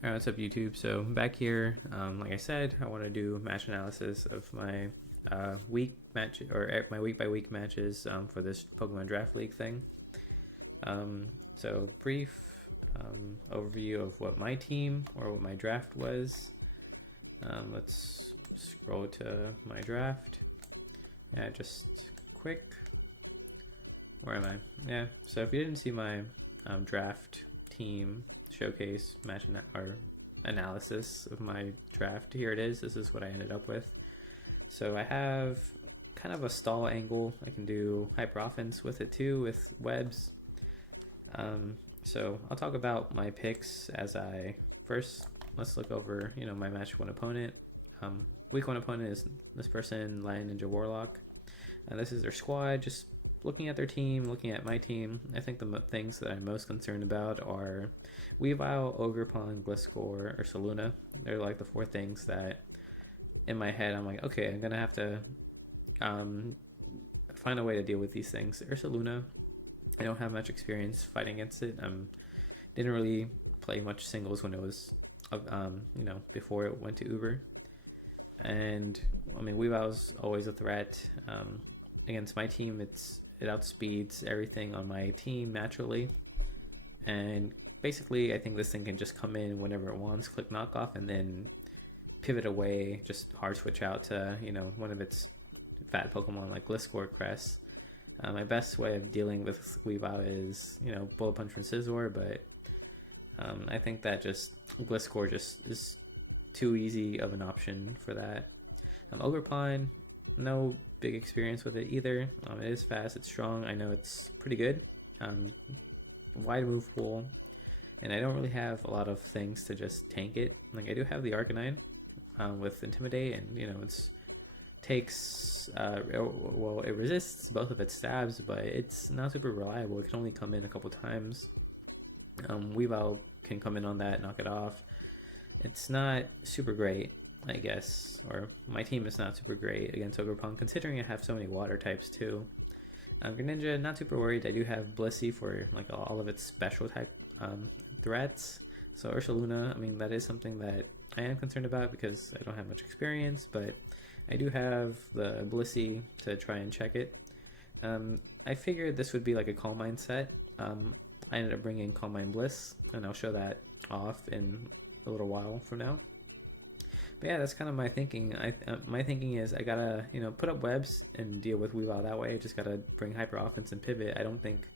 Alright, what's up YouTube? So back here, like I said, I want to do match analysis of my week match or my week by week matches for this Pokemon Draft League thing. So brief overview of what my team or what my draft was. Let's scroll to my draft. Yeah, just quick. Where am I? Yeah. So if you didn't see my draft team showcase or analysis of my draft, here it is. This is what I ended up with. So I have kind of a stall angle. I can do hyper offense with it too, with webs. So I'll talk about my picks as I first. Let's look over, my match one opponent. Week one opponent is this person, Lioninjawarloc. This is their squad. Just looking at their team, looking at my team, I think the things that I'm most concerned about are Weavile, Ogerpon, Gliscor, or Saluna. They're like the four things that in my head I'm like, okay, I'm gonna have to find a way to deal with these things. Ursaluna, I don't have much experience fighting against it. Didn't really play much singles when it was, before it went to Uber. And I mean, Weavile's always a threat. Against my team, it outspeeds everything on my team naturally. And basically, I think this thing can just come in whenever it wants, click knockoff, and then pivot away, just hard switch out to, one of its fat Pokemon like Gliscor Crest. My best way of dealing with Weavile is, Bullet Punch from Scizor, but I think that just Gliscor just is too easy of an option for that. Ogerpon, no big experience with it either. It is fast, it's strong. I know it's pretty good. Wide move pool, and I don't really have a lot of things to just tank it. Like I do have the Arcanine with Intimidate, and it's takes it resists both of its stabs, but it's not super reliable. It can only come in a couple times. Weavile can come in on that, knock it off. It's not super great, I guess, or my team is not super great against Ogerpon, considering I have so many water types too. Greninja, not super worried. I do have Blissey for like all of its special type threats. So Ursaluna, I mean, that is something that I am concerned about because I don't have much experience, but I do have the Blissey to try and check it. I figured this would be like a Calm Mind set. I ended up bringing Calm Mind Bliss, and I'll show that off in a little while from now. But yeah, that's kind of my thinking. My thinking is I gotta put up webs and deal with Weavile that way. I just gotta bring hyper offense and pivot. I don't think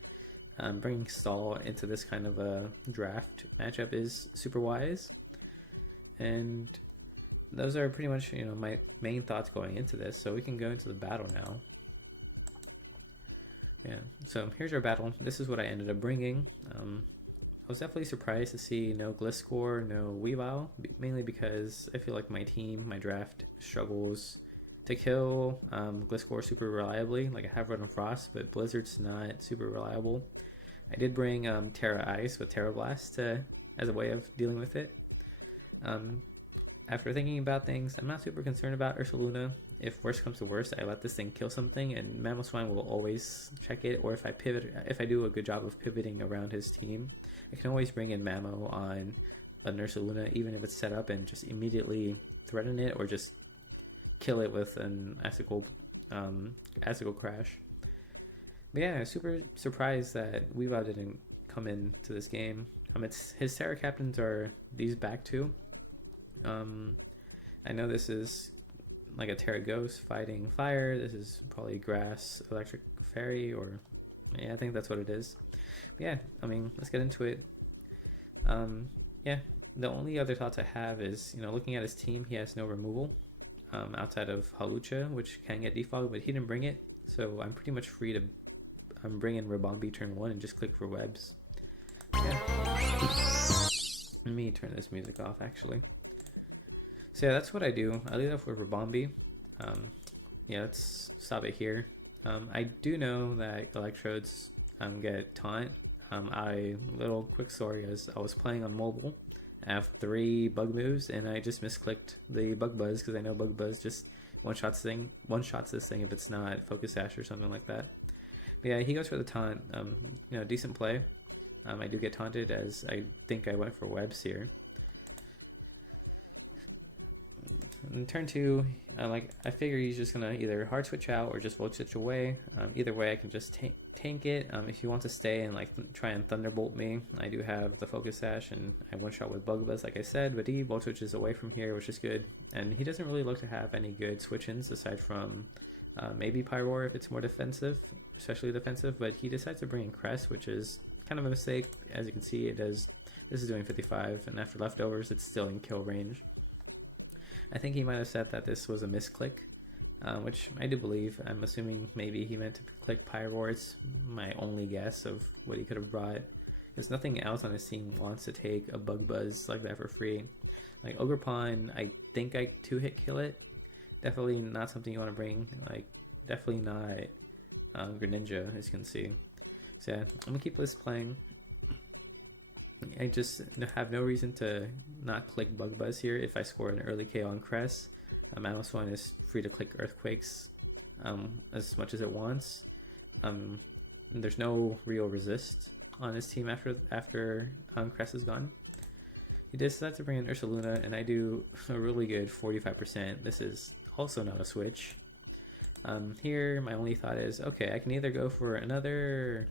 bringing stall into this kind of a draft matchup is super wise. And those are pretty much my main thoughts going into this. So we can go into the battle now. Yeah, so here's our battle. This is what I ended up bringing. I was definitely surprised to see no Gliscor, no Weavile, mainly because I feel like my team, my draft, struggles to kill Gliscor super reliably. Like I have Red and Frost, but Blizzard's not super reliable. I did bring Terra Ice with Terra Blast as a way of dealing with it. After thinking about things, I'm not super concerned about Ursaluna. If worst comes to worst, I let this thing kill something, and Mamoswine will always check it. Or if I do a good job of pivoting around his team, I can always bring in Mamo on a Ursaluna, even if it's set up, and just immediately threaten it, or just kill it with an Icicle Crash. But yeah, I'm super surprised that Weavile didn't come into this game. His Terra Captains are these back two. I know this is like a Terra Ghost fighting fire. This is probably Grass Electric Fairy, or yeah, I think that's what it is. But yeah, I mean, let's get into it. Yeah, the only other thoughts I have is, looking at his team, he has no removal outside of Halucha, which can get defogged, but he didn't bring it. So I'm pretty much free to bring in Rabombi turn 1 and just click for webs. Yeah. Let me turn this music off, actually. So yeah, that's what I do. I lead off with Rabombi. Yeah, let's stop it here. I do know that Electrodes get taunt. Little quick story is I was playing on mobile. I have 3 bug moves, and I just misclicked the bug buzz because I know bug buzz just one shots this thing if it's not focus sash or something like that. But yeah, he goes for the taunt. Decent play. I do get taunted as I think I went for webs here. in turn 2, I figure he's just gonna either hard switch out or just volt switch away. Either way, I can just tank it. If he wants to stay and try and thunderbolt me, I do have the focus sash and I one shot with bug buzz like I said. But he volt switches away from here, which is good. And he doesn't really look to have any good switch-ins aside from maybe Pyroar if it's more defensive, especially defensive. But he decides to bring in Crest, which is kind of a mistake. As you can see, it does. This is doing 55, and after leftovers, it's still in kill range. I think he might have said that this was a misclick, which I do believe. I'm assuming maybe he meant to click Pyroar. It's my only guess of what he could have brought. Because nothing else on his team wants to take a Bug Buzz like that for free. Like Ogre Pawn, I think I 2-hit kill it. Definitely not something you want to bring. Definitely not Greninja, as you can see. So yeah, I'm going to keep this playing. I just have no reason to not click Bug Buzz here if I score an early KO on Crest. Mamoswine is free to click Earthquakes as much as it wants. There's no real resist on his team after Crest is gone. He decides to bring in Ursaluna, and I do a really good 45%. This is also not a switch. Here, my only thought is, okay, I can either go for another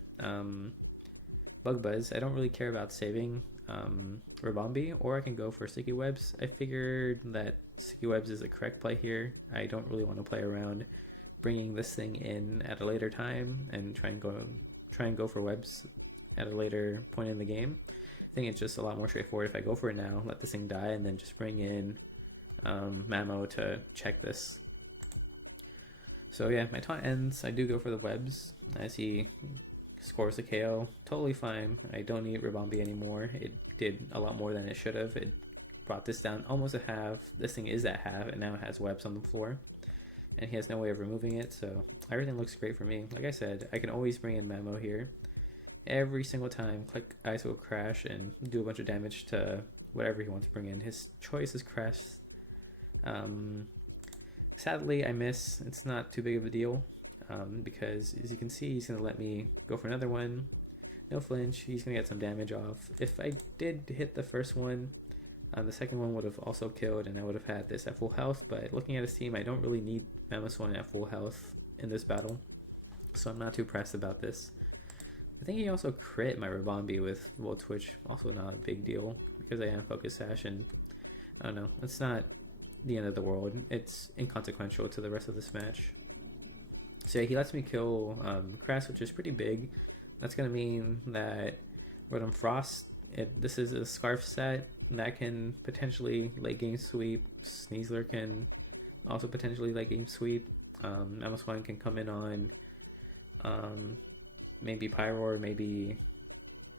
Bug Buzz. I don't really care about saving Rabombi, or I can go for Sticky Webs. I figured that Sticky Webs is the correct play here. I don't really want to play around bringing this thing in at a later time and try and go for webs at a later point in the game. I think it's just a lot more straightforward if I go for it now, let this thing die, and then just bring in Mamo to check this. So yeah, my taunt ends. I do go for the webs as he scores a KO. Totally fine. I don't need Rabombi anymore. It did a lot more than it should have. It brought this down almost a half. This thing is at half, and now it has webs on the floor. And he has no way of removing it, so everything looks great for me. Like I said, I can always bring in Mamo here. Every single time, click ISO Crash and do a bunch of damage to whatever he wants to bring in. His choice is Crest. Sadly, I miss. It's not too big of a deal because, as you can see, he's going to let me go for another one. No flinch. He's going to get some damage off. If I did hit the first one, the second one would have also killed, and I would have had this at full health. But looking at his team, I don't really need Mamoswine at full health in this battle, so I'm not too pressed about this. I think he also crit my Rabombi with Volt Twitch. Also not a big deal because I am Focus Sash, and I don't know. It's not the end of the world. It's inconsequential to the rest of this match. So yeah, he lets me kill Crest, which is pretty big. That's going to mean that Rotom Frost, this is a Scarf set that can potentially late game sweep. Sneasler can also potentially late game sweep. Mamoswine can come in on maybe Pyroar,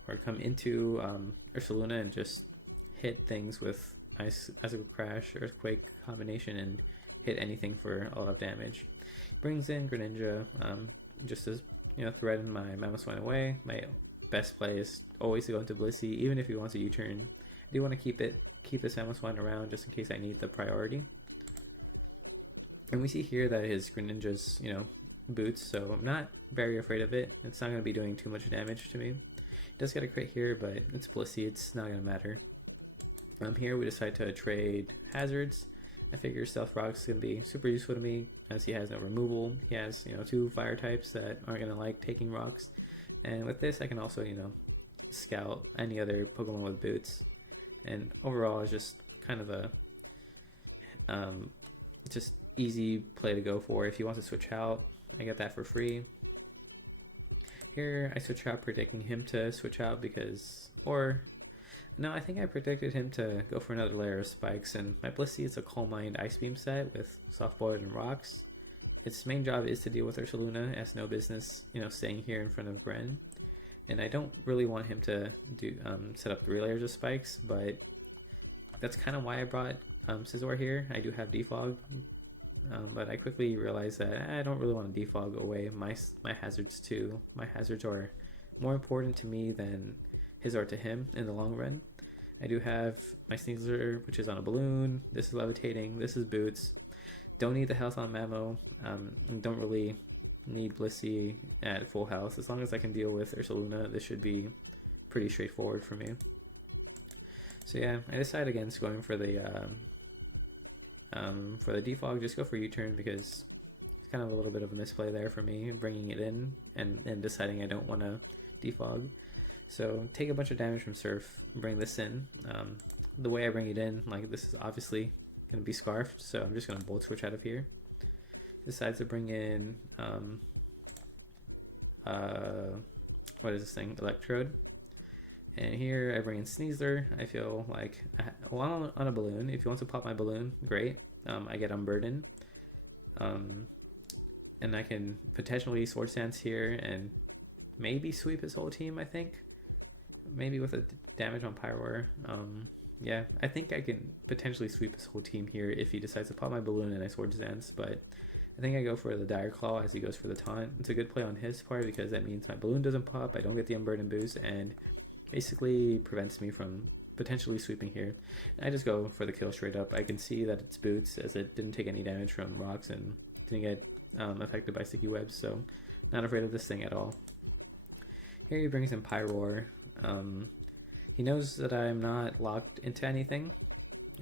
or come into Ursaluna and just hit things with Icicle Crash, Earthquake combination and hit anything for a lot of damage. Brings in Greninja just to threaten my Mamoswine away. My best play is always to go into Blissey, even if he wants a U-turn. I do want to keep this Mamoswine around just in case I need the priority. And we see here that his Greninja's boots, so I'm not very afraid of it. It's not going to be doing too much damage to me. It does get a crit here, but it's Blissey. It's not going to matter. Here we decide to trade hazards. I figure Stealth Rock's going to be super useful to me as he has no removal. He has 2 fire types that aren't going to like taking rocks. And with this I can also scout any other Pokemon with boots. And overall it's just kind of a just easy play to go for. If he wants to switch out, I get that for free. Here I switch out predicting him to switch out no, I think I predicted him to go for another layer of spikes, and my Blissey is a Calm Mind Ice Beam set with Soft Boiled and Rocks. Its main job is to deal with Ursaluna. It has no business, staying here in front of Gren. And I don't really want him to do set up 3 layers of spikes, but that's kind of why I brought Scizor here. I do have Defog, but I quickly realized that I don't really want to defog away my hazards too. My hazards are more important to me than his are to him in the long run. I do have my Sneasler, which is on a balloon. This is levitating. This is boots. Don't need the health on Mamo. Don't really need Blissey at full health. As long as I can deal with Ursaluna, this should be pretty straightforward for me. So yeah, I decided against going for the For the defog, just go for U-turn because it's kind of a little bit of a misplay there for me, bringing it in and deciding I don't want to defog. So take a bunch of damage from Surf, bring this in. The way I bring it in, like this is obviously going to be scarfed, so I'm just going to bolt switch out of here. Decides to bring in, what is this thing? Electrode. And here I bring in Sneasler. I feel like, on a balloon, if you want to pop my balloon, great. I get Unburden. And I can potentially Swords Dance here and maybe sweep his whole team, I think. Maybe with a damage on Pyroar. Yeah, I think I can potentially sweep his whole team here if he decides to pop my balloon and I Swords Dance, but I think I go for the Dire Claw as he goes for the taunt. It's a good play on his part because that means my balloon doesn't pop, I don't get the Unburden boost, and basically prevents me from potentially sweeping here. And I just go for the kill straight up. I can see that it's boots as it didn't take any damage from rocks and didn't get affected by sticky webs, so not afraid of this thing at all. Here he brings in Pyroar. He knows that I'm not locked into anything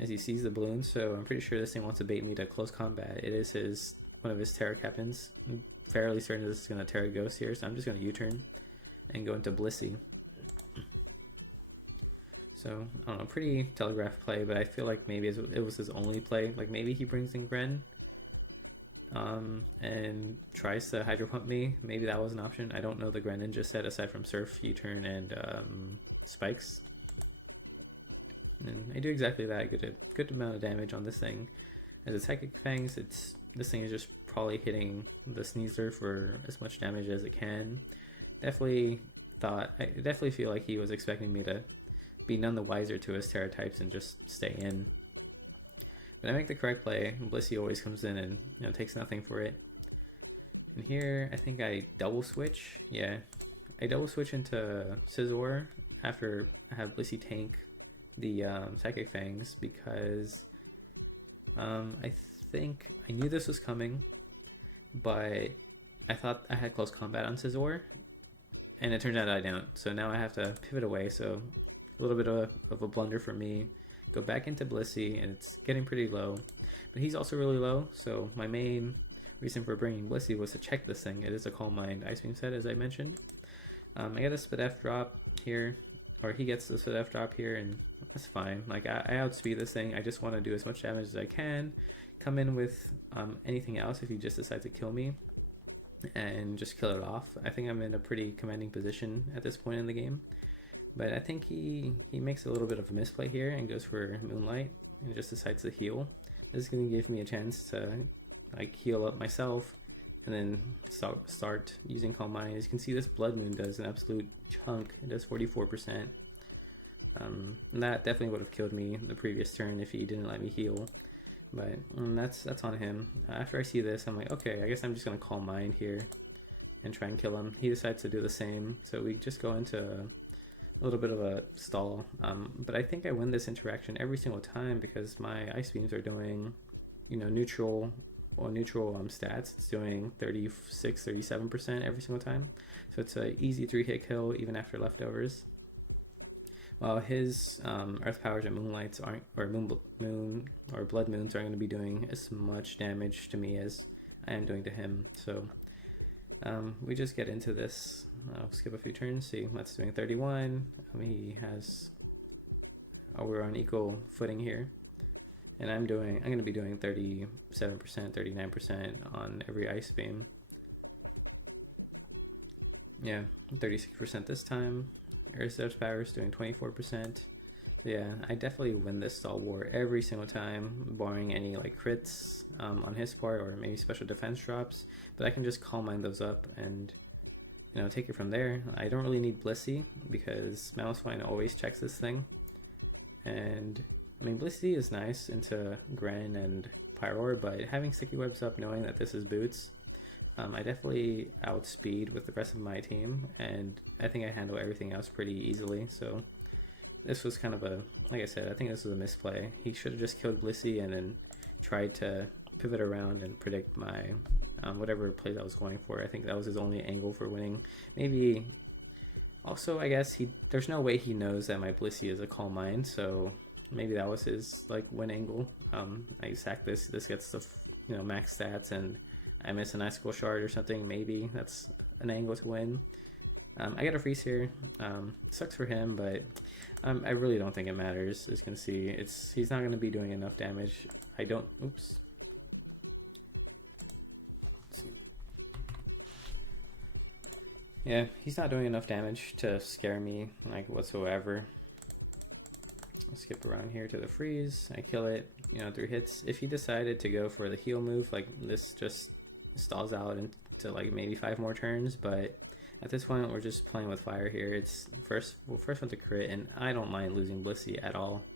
as he sees the balloon, so I'm pretty sure this thing wants to bait me to close combat. It is one of his Terra captains. I'm fairly certain this is going to Terra Ghost here, so I'm just going to U-turn and go into Blissey. So, I don't know, pretty telegraphed play, but I feel like maybe it was his only play. Like, maybe he brings in Gren and tries to Hydro Pump me. Maybe that was an option. I don't know the Greninja set aside from Surf, U-turn, and Spikes. And I do exactly that. I get a good amount of damage on this thing. As a Psychic Fangs, this thing is just probably hitting the Sneasler for as much damage as it can. I definitely feel like he was expecting me to be none the wiser to his Terra types and just stay in. But I make the correct play. Blissey always comes in and takes nothing for it. And here I think I double switch. Yeah, I double switch into Scizor after I have Blissey tank the Psychic Fangs because I think I knew this was coming, but I thought I had close combat on Scizor, and it turns out I don't. So now I have to pivot away. So a little bit of a blunder for me. Go back into Blissey, and it's getting pretty low. But he's also really low, so my main reason for bringing Blissey was to check this thing. It is a Calm Mind Ice Beam set, as I mentioned. I get a Spadef drop here, or he gets the Spadef drop here, and that's fine. Like, I outspeed this thing. I just want to do as much damage as I can. Come in with anything else if he just decides to kill me, and just kill it off. I think I'm in a pretty commanding position at this point in the game. But I think he makes a little bit of a misplay here and goes for Moonlight and just decides to heal. This is going to give me a chance to like heal up myself and then start using Calm Mind. As you can see, this Blood Moon does an absolute chunk. It does 44%. And that definitely would have killed me the previous turn if he didn't let me heal. But that's on him. After I see this, I'm like, okay, I guess I'm just going to Calm Mind here and try and kill him. He decides to do the same. So we just go into a little bit of a stall, but I think I win this interaction every single time because my Ice Beams are doing, neutral stats. It's doing 36, 37% every single time. So it's an easy 3-hit kill even after leftovers. While his Earth Powers and Moonlights aren't, or Moon or Blood Moons aren't going to be doing as much damage to me as I am doing to him. So we just get into this. I'll skip a few turns. See, that's doing 31. He has. We're on equal footing here, and I'm going to be doing 37%, 39% on every Ice Beam. Yeah, 36% this time. Earth Power is doing 24%. So yeah, I definitely win this stall war every single time, barring any like crits on his part or maybe special defense drops. But I can just Calm Mind those up and take it from there. I don't really need Blissey because Mamoswine always checks this thing. And I mean, Blissey is nice into Gren and Pyroar, but having Sticky Webs up, knowing that this is boots, I definitely outspeed with the rest of my team, and I think I handle everything else pretty easily. So this was kind of like I said, I think this was a misplay. He should have just killed Blissey and then tried to pivot around and predict my whatever plays I was going for. I think that was his only angle for winning. Maybe also, I guess there's no way he knows that my Blissey is a Calm Mind, so maybe that was his like win angle. I sack this. This gets the max stats, and I miss an icicle shard or something. Maybe that's an angle to win. I got a freeze here. Sucks for him, but I really don't think it matters. As you can see, he's not going to be doing enough damage. I don't. Oops. Yeah, he's not doing enough damage to scare me like whatsoever. I'll skip around here to the freeze. I kill it, through hits. If he decided to go for the heal move, like this just stalls out into like maybe 5 more turns, but at this point we're just playing with fire here. It's first one to crit, and I don't mind losing Blissey at all.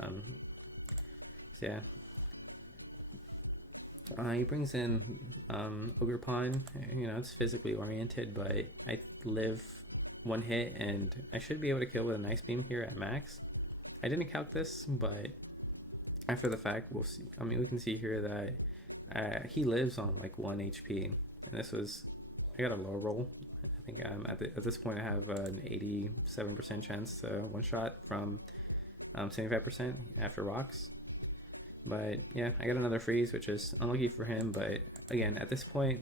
So yeah. He brings in Ogre Pawn. It's physically oriented, but I live 1 hit, and I should be able to kill with a nice beam here at max. I didn't calc this, but after the fact, we'll see. I mean, we can see here that he lives on like 1 HP, and I got a low roll. I think at this point I have an 87% chance to one shot from 75% after rocks. But yeah, I got another freeze, which is unlucky for him. But again, at this point,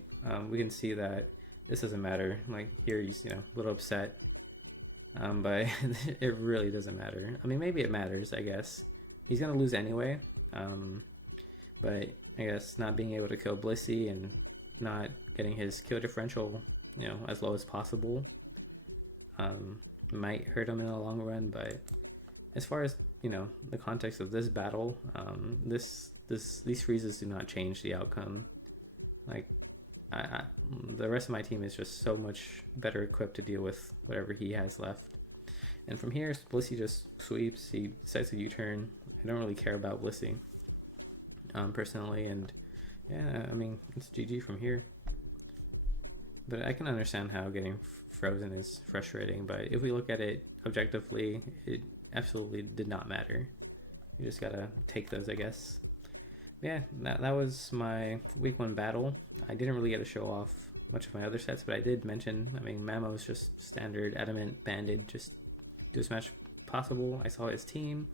we can see that this doesn't matter. Like here, he's a little upset, but it really doesn't matter. I mean, maybe it matters. I guess he's gonna lose anyway. But I guess not being able to kill Blissey and not getting his kill differential, as low as possible, might hurt him in the long run. But as far as the context of this battle, these freezes do not change the outcome. Like, the rest of my team is just so much better equipped to deal with whatever he has left. And from here, Blissey just sweeps. He decides a U-turn. I don't really care about Blissey, personally, and yeah, I mean, it's GG from here. But I can understand how getting frozen is frustrating, but if we look at it objectively, it absolutely did not matter. You just gotta take those, I guess. Yeah, that was my week 1 battle. I didn't really get to show off much of my other sets, but I did mention, I mean, Mamo is just standard adamant banded, just do as much possible. I saw his team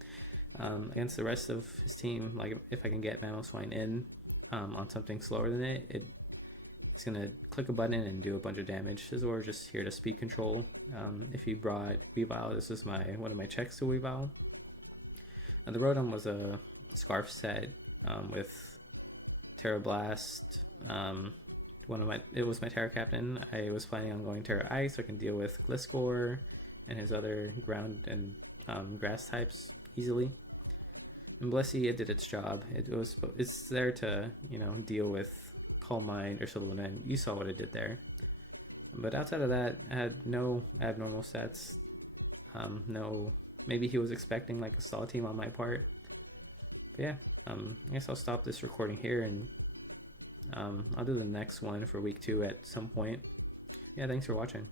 against the rest of his team. Like, if I can get Mamoswine in on something slower than it's gonna click a button and do a bunch of damage. Zor just here to speed control. If he brought Weavile, this was one of my checks to Weavile. The Rotom was a Scarf set with Terra Blast. It was my Terra Captain. I was planning on going Terra Ice so I can deal with Gliscor and his other ground and grass types easily. And Blissey, it did its job. It's there to deal with Calm Mind or Saluna, and you saw what it did there. But outside of that, I had no abnormal sets. No, maybe he was expecting like a stall team on my part. But yeah, I guess I'll stop this recording here, and I'll do the next one for week 2 at some point. Yeah, thanks for watching.